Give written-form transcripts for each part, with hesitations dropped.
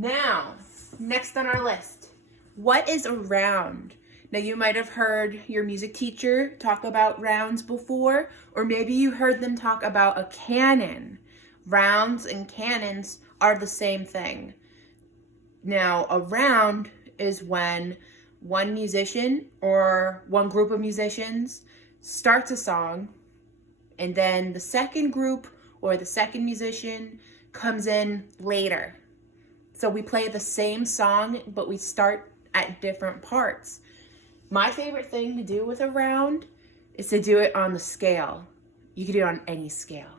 Now, next on our list, what is a round? Now, you might have heard your music teacher talk about rounds before, or maybe you heard them talk about a canon. Rounds and cannons are the same thing. Now, a round is when one musician or one group of musicians starts a song, and then the second group or the second musician comes in later. So we play the same song, but we start at different parts. My favorite thing to do with a round is to do it on the scale. You can do it on any scale.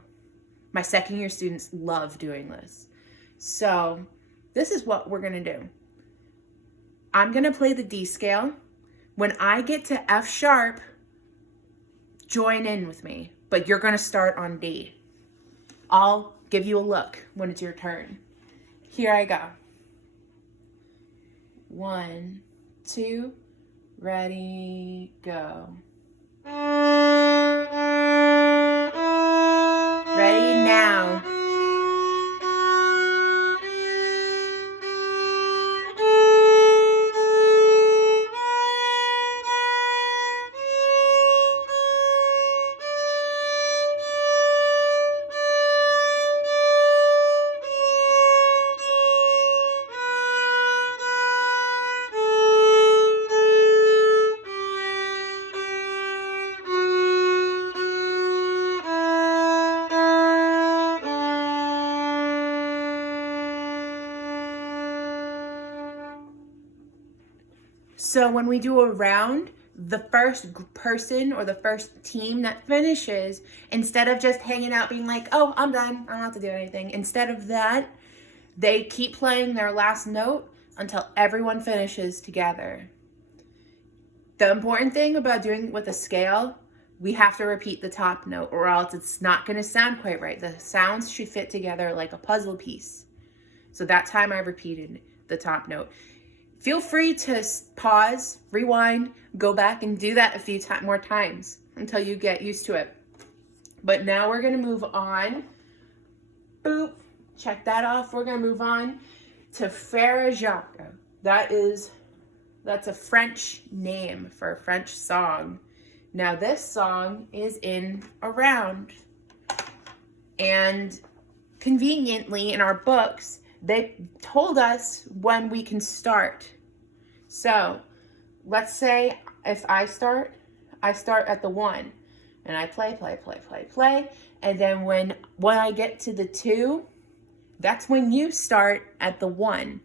My second year students love doing this. So this is what we're gonna do. I'm gonna play the D scale. When I get to F sharp, join in with me, but you're gonna start on D. I'll give you a look when it's your turn. Here I go. 1, 2, ready, go. Ready now. So when we do a round, the first person or the first team that finishes, instead of just hanging out being like, oh, I'm done, I don't have to do anything. Instead of that, they keep playing their last note until everyone finishes together. The important thing about doing it with a scale, we have to repeat the top note or else it's not going to sound quite right. The sounds should fit together like a puzzle piece. So that time I repeated the top note. Feel free to pause, rewind, go back and do that a few more times until you get used to it. But now we're gonna move on. Boop, check that off. We're gonna move on to Frere Jacques. That's a French name for a French song. Now this song is in a round. And conveniently in our books, they told us when we can start. So let's say if I start at the 1 and I play. And then when I get to the 2, that's when you start at the 1.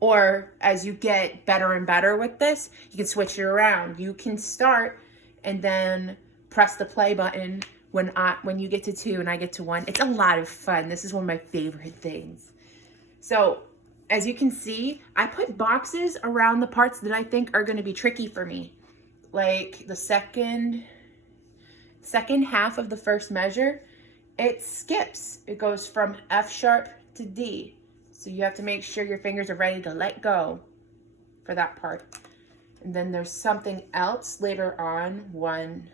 Or as you get better and better with this, you can switch it around. You can start and then press the play button when you get to 2 and I get to 1. It's a lot of fun. This is one of my favorite things. So as you can see, I put boxes around the parts that I think are going to be tricky for me. Like the second half of the first measure, it skips. It goes from F sharp to D. So you have to make sure your fingers are ready to let go for that part. And then there's something else later on.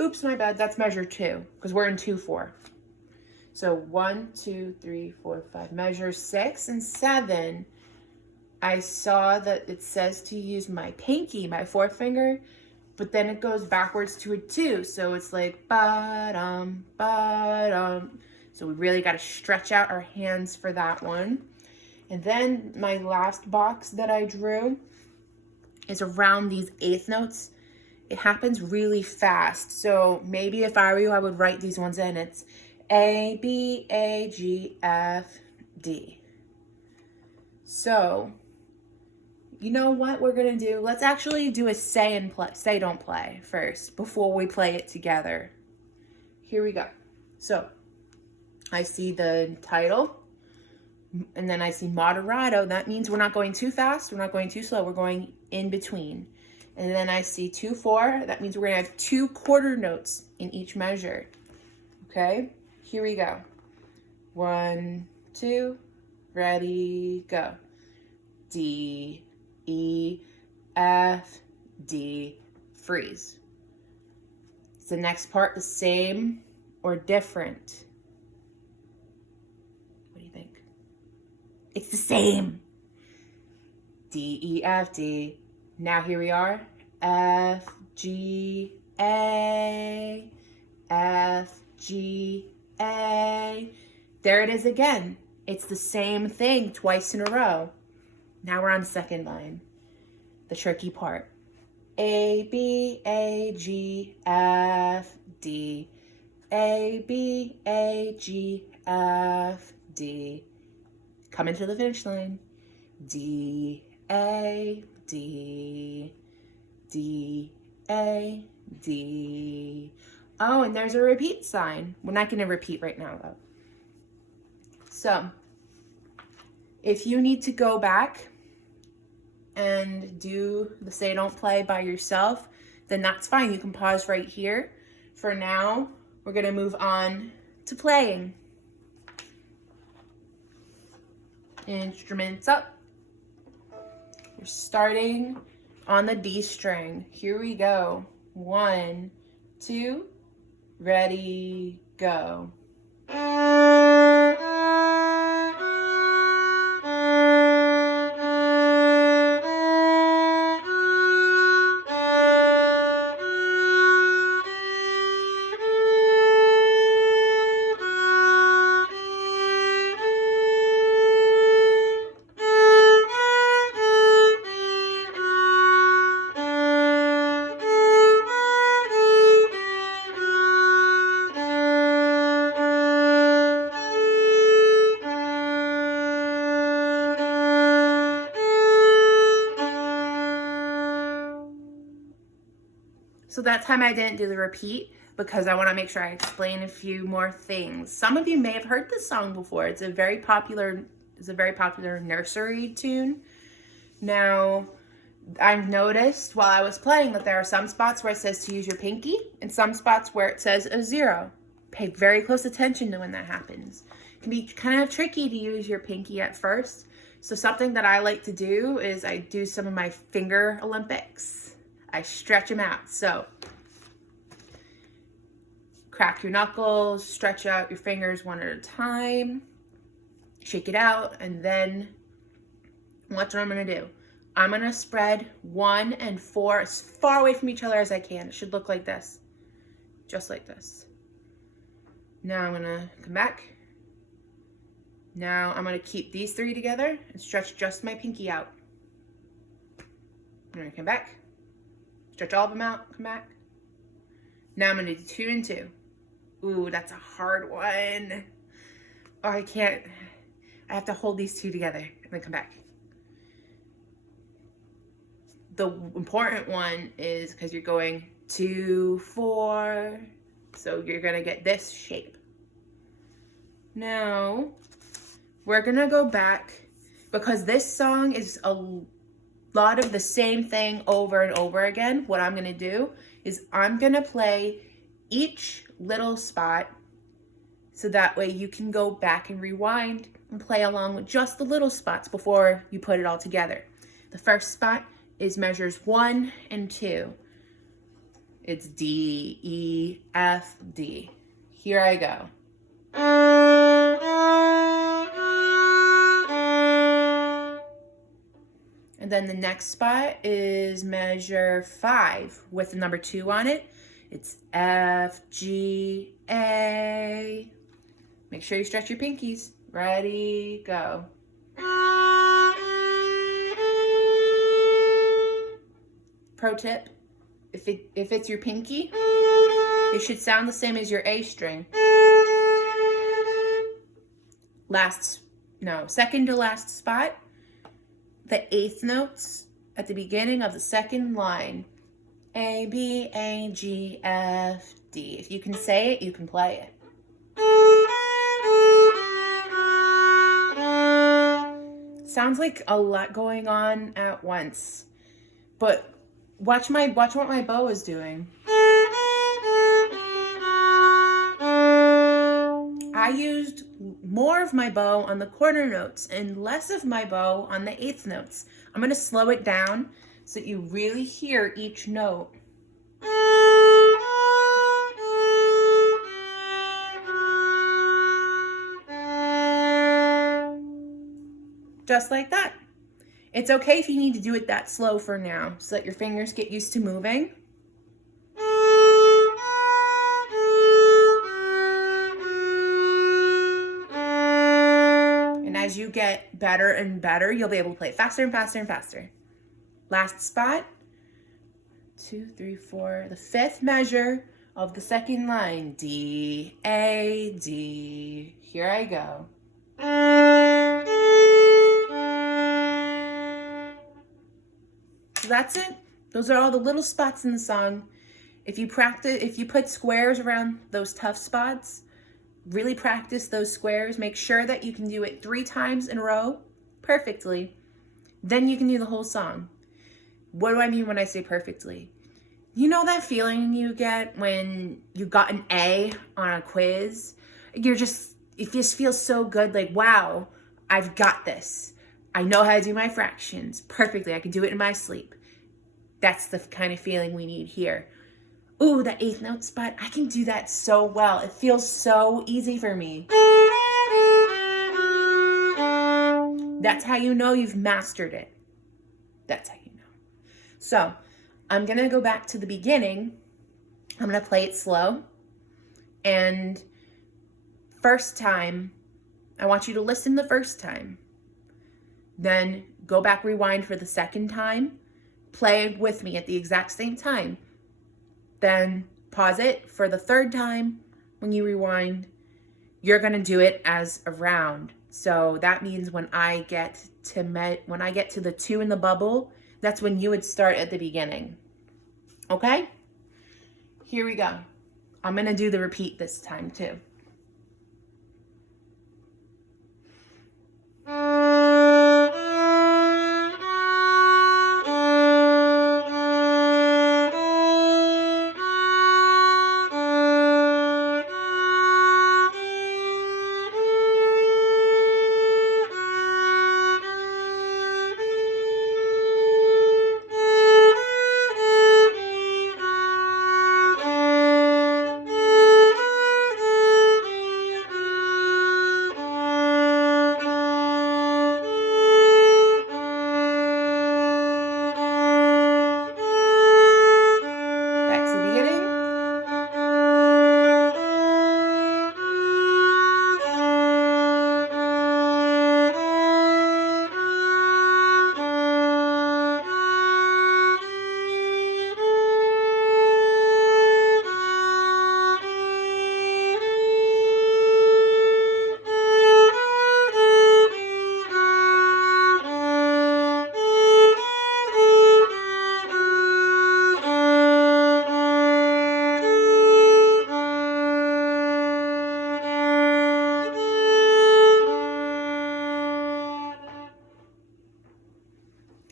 Oops, my bad. That's measure 2 because we're in 2/4. So 1, 2, 3, 4, 5. Measure 6 and 7. I saw that it says to use my pinky, my forefinger, but then it goes backwards to a 2. So it's like ba-dum, ba-dum. So we really got to stretch out our hands for that one. And then my last box that I drew is around these eighth notes. It happens really fast. So maybe if I were you, I would write these ones in. It's A, B, A, G, F, D. So, you know what we're going to do? Let's actually do a say don't play first before we play it together. Here we go. So, I see the title, and then I see moderato. That means we're not going too fast, we're not going too slow, we're going in between. And then I see 2/4. That means we're going to have 2 quarter notes in each measure. Okay, here we go. 1, 2, ready, go. D, E, F, D, freeze. Is the next part the same or different? It's the same. D, E, F, D. Now here we are. F, G, A. F, G, A. There it is again. It's the same thing twice in a row. Now we're on the second line. The tricky part. A, B, A, G, F, D. A, B, A, G, F, D. Coming to the finish line. D, A, D. D, A, D. Oh, and there's a repeat sign. We're not going to repeat right now, though. So, if you need to go back and do the say don't play by yourself, then that's fine. You can pause right here. For now, we're going to move on to playing. Instruments up. We're starting on the D string. Here we go. 1, 2, ready, go. So that time I didn't do the repeat because I want to make sure I explain a few more things. Some of you may have heard this song before. It's a very popular nursery tune. Now, I've noticed while I was playing that there are some spots where it says to use your pinky and some spots where it says a 0. Pay very close attention to when that happens. It can be kind of tricky to use your pinky at first. So something that I like to do is I do some of my finger Olympics. I stretch them out. So crack your knuckles, stretch out your fingers one at a time, shake it out, and then what's what I'm going to do? I'm going to spread 1 and 4 as far away from each other as I can. It should look like this, just like this. Now I'm going to come back. Now I'm going to keep these 3 together and stretch just my pinky out. I'm going to come back. Stretch all of them out, come back. Now I'm going to do 2 and 2. Ooh, that's a hard one. Oh, I can't. I have to hold these 2 together and then come back. The important one is because you're going 2, 4. So you're going to get this shape. Now, we're going to go back because this song is a lot of the same thing over and over again. What I'm going to do is I'm going to play each little spot so that way you can go back and rewind and play along with just the little spots before you put it all together. The first spot is measures 1 and 2. It's D, E, F, D. Here I go. And then the next spot is measure 5 with the number 2 on it. It's F, G, A. Make sure you stretch your pinkies. Ready, go. Pro tip, if it's your pinky, it should sound the same as your A string. Second to last spot, the 8th notes at the beginning of the second line. A, B, A, G, F, D. If you can say it, you can play it. Sounds like a lot going on at once, but watch what my bow is doing. I used more of my bow on the quarter notes and less of my bow on the 8th notes. I'm going to slow it down so that you really hear each note. just like that. It's okay if you need to do it that slow for now so that your fingers get used to moving. And as you get better and better, you'll be able to play faster and faster and faster. Last spot. 2, 3, 4. The fifth measure of the second line. D, A, D. Here I go. So that's it. Those are all the little spots in the song. If you put squares around those tough spots, really practice those squares. Make sure that you can do it 3 times in a row perfectly. Then you can do the whole song. What do I mean when I say perfectly? You know that feeling you get when you got an A on a quiz? It just feels so good, like, wow, I've got this. I know how to do my fractions perfectly. I can do it in my sleep. That's the kind of feeling we need here. Ooh, that 8th note spot, I can do that so well. It feels so easy for me. That's how you know you've mastered it. That's how you know. So, I'm going to go back to the beginning. I'm going to play it slow. And first time, I want you to listen the first time. Then go back, rewind for the second time. Play it with me at the exact same time. Then pause it for the third time. When you rewind, you're going to do it as a round. So that means when I get to the 2 in the bubble, that's when you would start at the beginning. Okay? Here we go. I'm going to do the repeat this time too.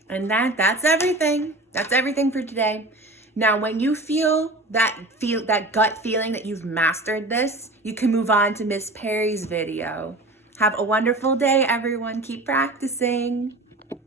And that's everything. That's everything for today. Now, when you feel that gut feeling that you've mastered this, you can move on to Miss Perry's video. Have a wonderful day, everyone. Keep practicing.